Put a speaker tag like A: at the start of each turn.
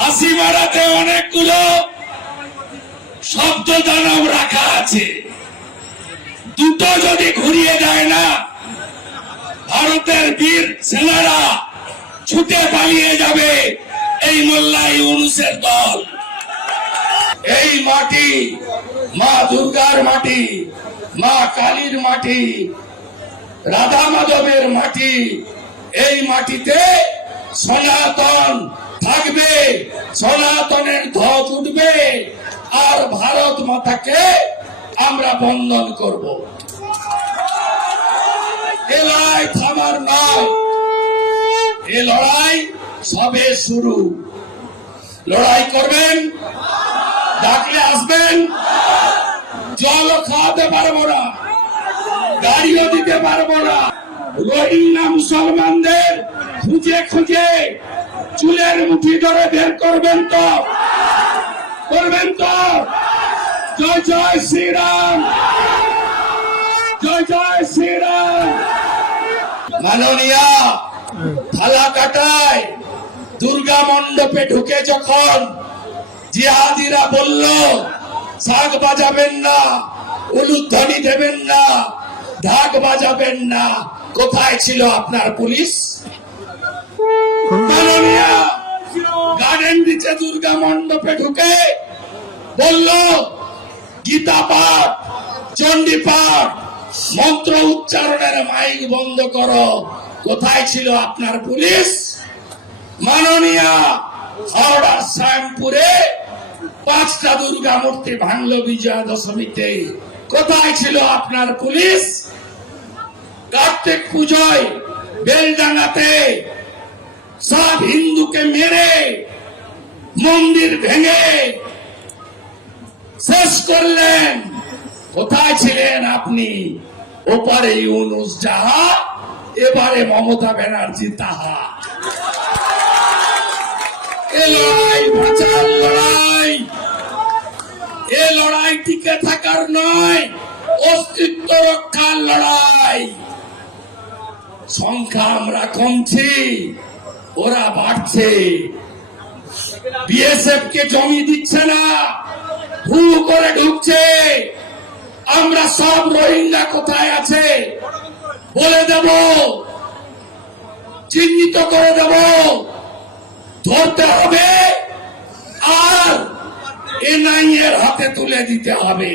A: হাসি মারাতে অনেকগুলো শব্দ দানব রাখা আছে। দুটো যদি ঘুরিয়ে দেয় না, ভারতের বীর সেনারা ছুটে পালিয়ে যাবে এই মোল্লা ইউনুসের দল। এই মাটি, মা দুর্গার মাটি, মা কালীর মাটি, রাধা মাধবের মাটি, এই মাটিতে সনাতন সনাতনের ধ্বজ উঠবে আর ভারত মাতাকে আমরা বন্দন করব। এ লড়াই থামার নয়, এ লড়াই সবে শুরু। লড়াই করবেন, ডাকলে আসবেন, জল খাওয়াতে পারব না, গাড়িও দিতে পারব না। রোহিঙ্গা মুসলমানদের খুঁজে খুঁজে চুলের মুঠি ধরে বের করবেন তো। করবেন তো। জয় জয় শ্রীরাম। জয় জয় শ্রীরাম। মাননীয়া, থালা কাটায় দুর্গা মণ্ডপে ঢুকে যখন জিহাদিরা বলল শাক বাজাবেন না, উলুধ্বনি দেবেন না, ঢাক বাজাবেন না, কোথায় ছিল আপনার পুলিশ? দিচ্ছে দুর্গা মণ্ডপে ঢুকে বলল, গীতা পাঠ, চণ্ডী পাঠ, মন্ত্র উচ্চারণের মাইক বন্ধ করো। কোথায় ছিল আপনার পুলিশ? হাওড়ার পাঁচটা দুর্গা মূর্তি ভাঙলো বিজয়া দশমীতে কোথায় ছিল আপনার পুলিশ? কার্তিক পুজোয় বেলডাঙ্গাতে সব হিন্দুকে মেরে মন্দির ভেঙে শেষ করলেন। কোথায় ছিলেন আপনি? ওপারে ইউনুস যাহা, এবারে মমতা ব্যানার্জি তাহা। এ লড়াই বাঁচার লড়াই। এ লড়াই টিকে থাকার নয়, অস্তিত্ব রক্ষার লড়াই। সংখ্যা আমরা কমছি, ওরা বাড়ছে। বিএসএফ কে জমি দিচ্ছে না, হু করে ঢুকছে। আমরা সব রোহিঙ্গা কোথায় আছে? বলে দেব, চিহ্নিত করে দেব। ধরতে হবে, আর এনআইএর হাতে তুলে দিতে হবে।